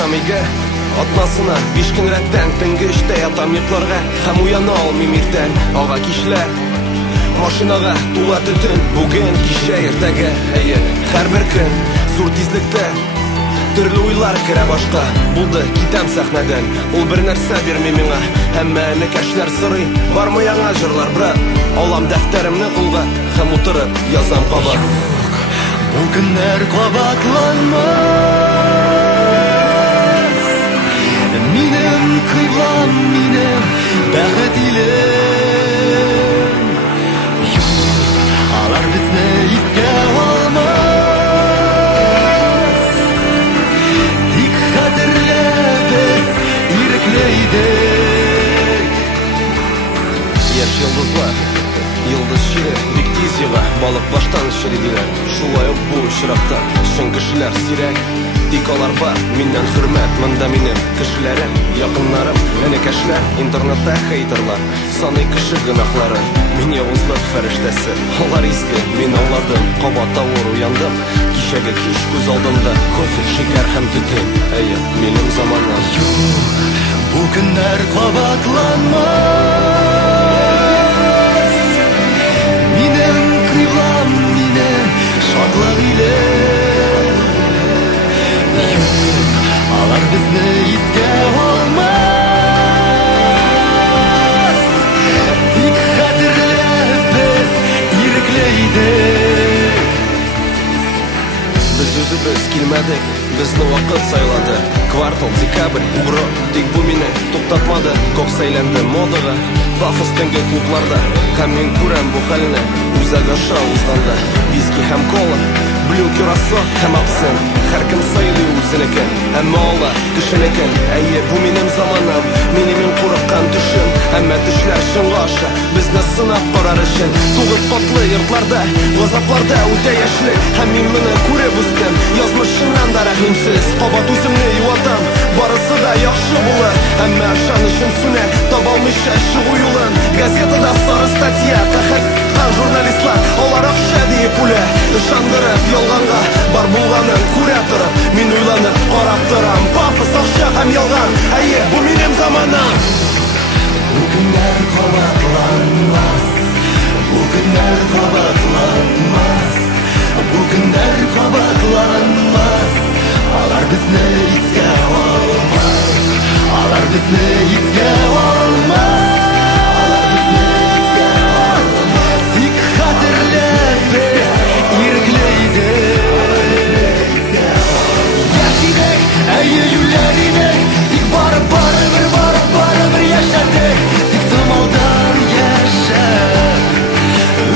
кайтам үйге Атнасына 5 күн рәттән Төнге 3-тә ятам йокларга Һәм уяна алмыйм иртән Ага кичләр Машинага тула төтен Бүген, кичә, иртәгә һәрбер көн зур тизлектә Төрле уйлар керә башка Булды, китәм сәхнәдән Ул бер нәрсә бирми миңа Һәммә энекәшләр сорый Бармы яңа җырлар, брат Алам дәфтәремне кулга Һәм утырып язам кабат Бу көннәр кабатланмас Минем кыйблам, минем бәхет илем Алар безне искә алмас Тик хәтерлә без ирекле идек Яшь йолдызлар Йылдыз чире, бик тиз йыга Балык баштан чире диләр Шулай ук бу очракта Чын кешеләр сирәк Тик алар бар, миннән хөрмәт Монда минем кешеләрем, якыннарым Энекәшләр, интернетта хейтерлар Саный кеше гөнаһларын Мин явызлык фәрештәсе Алар изге, мин аңладым Кабат авыр уяндым Кичәге кич күз алдымда Кофе, шикәр һәм төтен минем заманым Юк, бу көннәр кабатланмас Минем кыйблам, минем шатлык илем Юк, алар безне искә алмас Тик хәтерлә без ирекле идек Без үзебез килмәдек Безне вакыт сайлады Квартал, декабрь, угро Тик бу мине туктатмады Кокс әйләнде модага Пафос төнге клубларда Һәм мин күрәм бу хәлне Үзәк аша узганда Виски һәм кола Блю кюрасо һәм абсент Һәркем сайлый үзенекен Әмма алар кешенекен Бу минем заманым Минем курыккан төшем Әмма төшләр чынга аша Безне сынап карар өчен Тугыз катлы йортларда Газапларда үтә яшьлек Һәм мин моны күреп үстем Язмышыннан да рәхимсез Кабат үземне юатам Барысы да яхшы булыр Әмма ышанычым сүнә Таба алмыйча чыгу юлын Газетада сары статья Каһәрләнгән журналистлар Алар акча диеп үлә Ышандырып ялганга Бар булганын күрә торып Мин уйланып карап торам Пафос, акча һәм ялган Бу минем заманым Бу көннәр кабатланмас Бу көннәр кабатланмас Бу көннәр кабатланмас Алар безне искә алмас Алар безне искә алмас Тик хәтерлә без ирекле идек Яшь идек, юләр идек Тик барыбер яшәдек Тик томалдан яшәп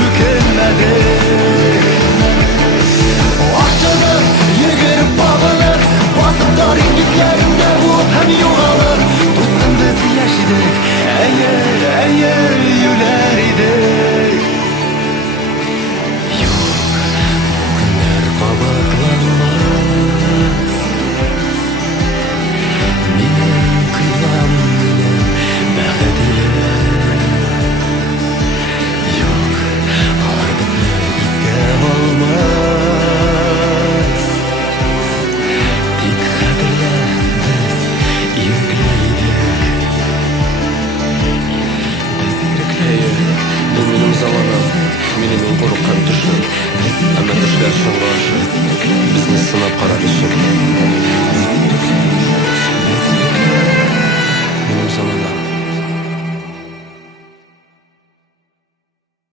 үкенмәдек Ашыгып, йөгереп, багынып Басып тарих битләрендә буып һәм югалып Дустым без яшь идек, юләр идек Юк, бу көннәр кабатланмас Минем кыйблам, минем бәхет илем Юк, алар безне искә алмас Тик хәтерлә без ирекле идек Без ирекле идек Бу минем заманым Минем курыккан төшем Әмма төшләр чынга аша Безне сынап карар өчен